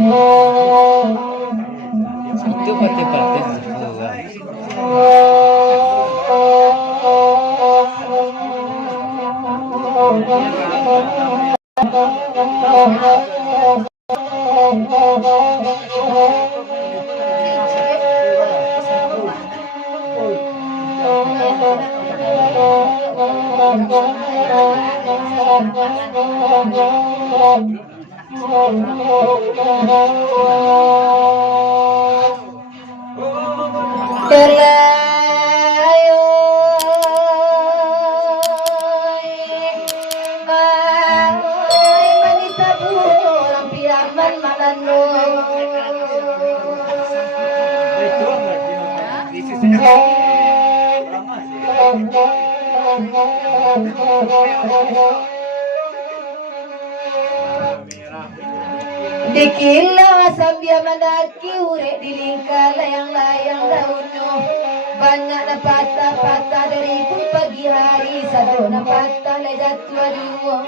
Itu partai-partai Dikila sambil mendaki urek di lingkar layang-layang daunnya. Banyak na patah-patah dari pun pagi hari. Satu na patah lejat tua dua.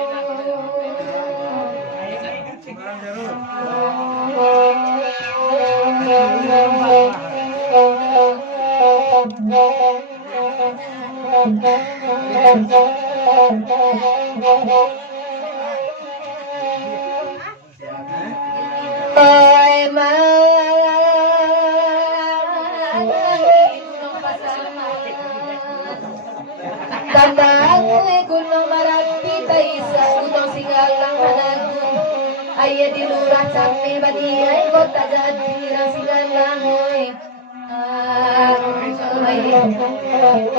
Tandang gunung Marapi Taisa gunung Sigalang Managun ayah di lurah Cape Badiai kota Jatiran Sigalang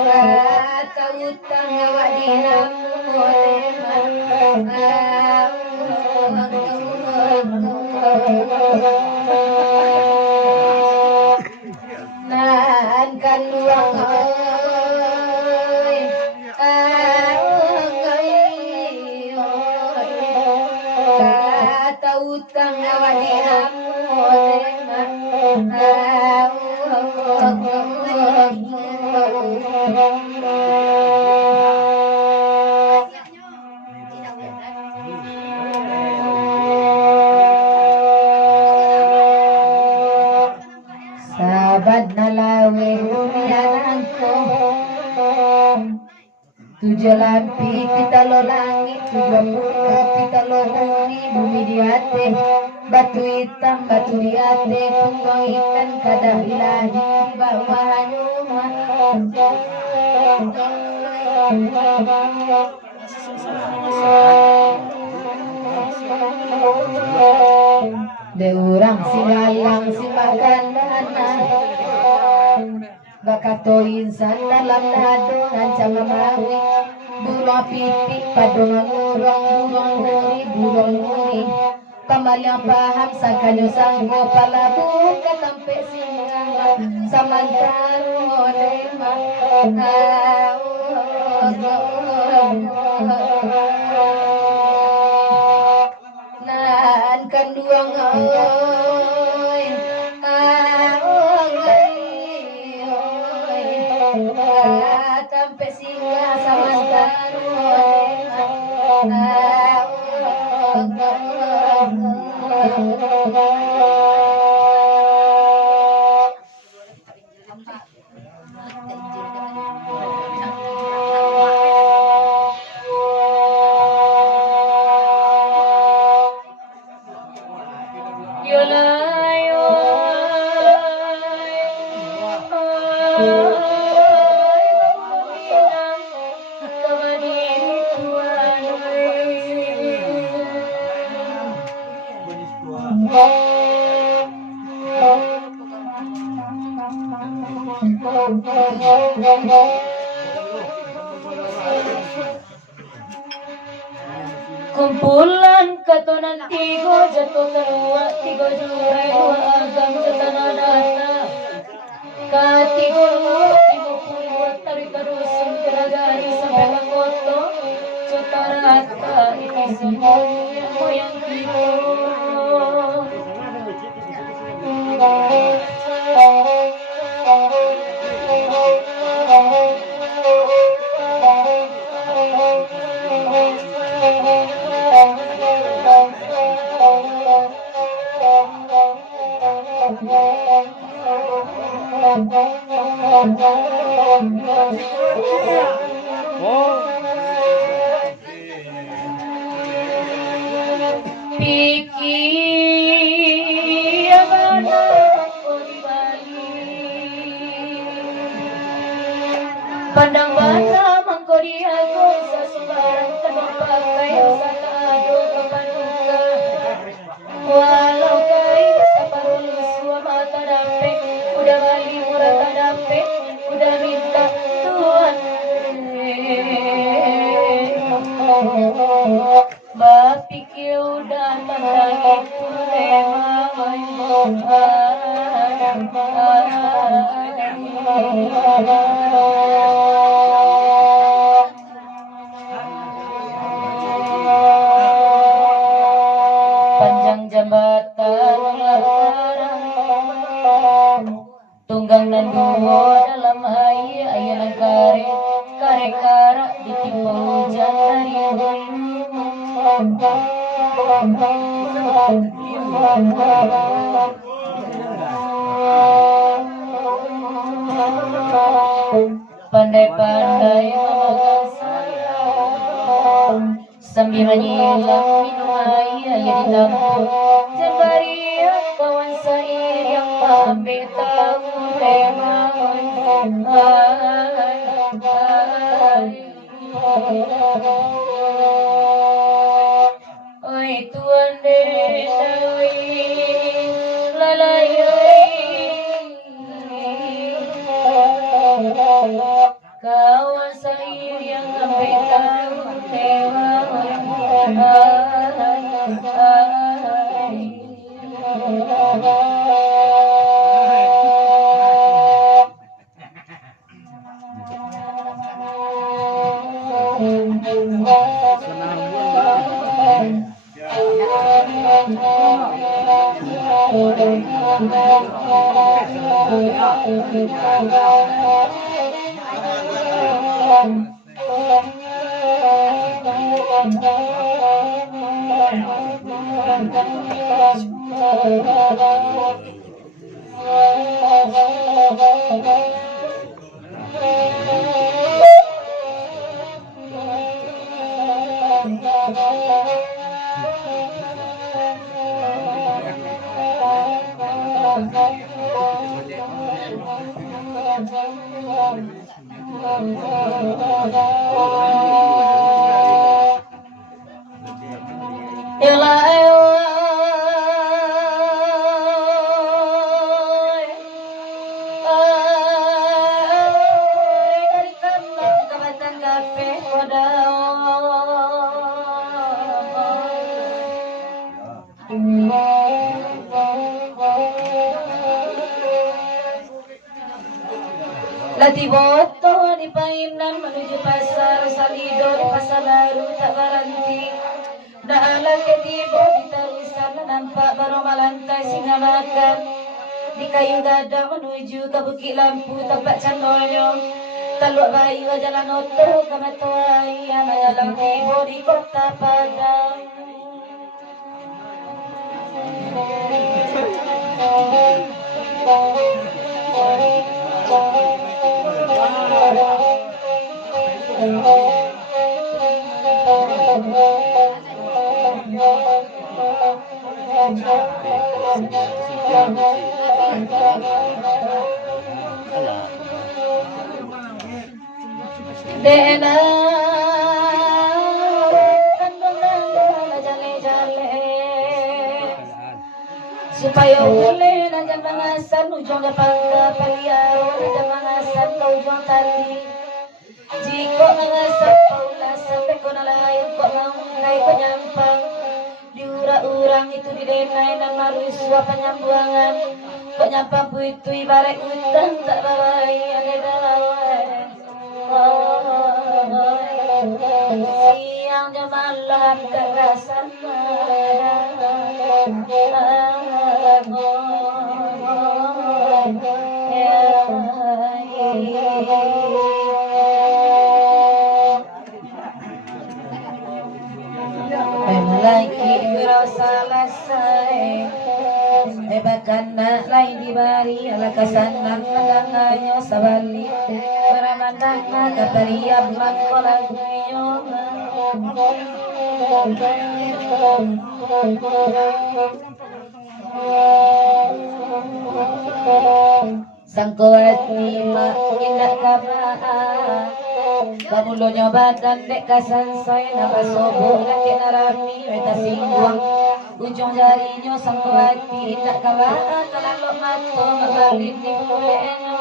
kata utang awak nan kan luang kata utang awak sahabat nalawe umianangko tujuh lampi pitalo langit tujuh puluh pitalo bumi di hati batu hitam batu di hati punggong ikan kadah ilahi bawah rumah deurang silalang si makan dana bakato insan dalam nado ngancam mawi burung pitik padungan burung muri kembali yang paham sakanyo sanggo palabu katampe singa samantaro lema nan kanduang tampe singa samantaro kumpulan katonan tigo jatuh terua tigo jurai dua agam jatana data katigo tigo puluh tarik karusun keragari sampai kakoto cotarata ini semua yang tigo Pikir mana aku di Bali, pandang mata mangko diago sesembarang tenang pakai salado kepaduka, walau kai saparul sua mata dape, udah bali murah tak dape, udah minta Tuhan. Bapikir udah tentang itu panjang jambatan tunggang nan dua dalam air ayana kare kare kara ditimpa hujan dari pandai-pandai memegang sayang sambil menyilang minum air yang ditampung jembaria kawan sair yang ambil tahu oi tuan dewi kawan sair yang ambil tahu Lati boto di Painan menuju pasar Salido di pasar baru tak berhenti. Da'ala ketibo di Tarusan nampak baroma lantai singa makan. Di kayu gada menuju ke Bukit Lampu tempat Candonyo. Taluk bayi ke jalan oto ke Matuai yang tibo di kota Padang. Dena supaya boleh nanti mengasan ujung pangga paliau nanti mengasan ke ujung tali jika mengasan paulah sampai kau nalain kau mengai kau nyampang diurang-urang itu di denai dan marus penyambuangan kau nyampang itu ibarat utang tak bawai ada dalam siang dan malam kerasan lagi rasa lasai Mebakana lain dibari ala kasanang naganganyo sabali Paramandang kapariyab magkolang kuyo Sangkuat lima indah kamaan Pamulonyo badan dek kasansay Nakasobo laki narami Weta singguang Ujung jarinya sangkuat indah kamaan Talalok mato mabalin di bulenyo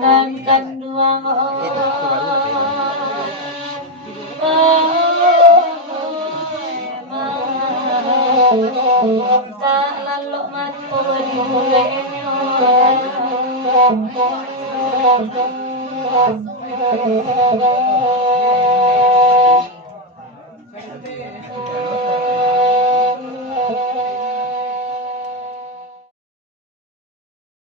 Dan kanduang tak lalu matu di bulenyo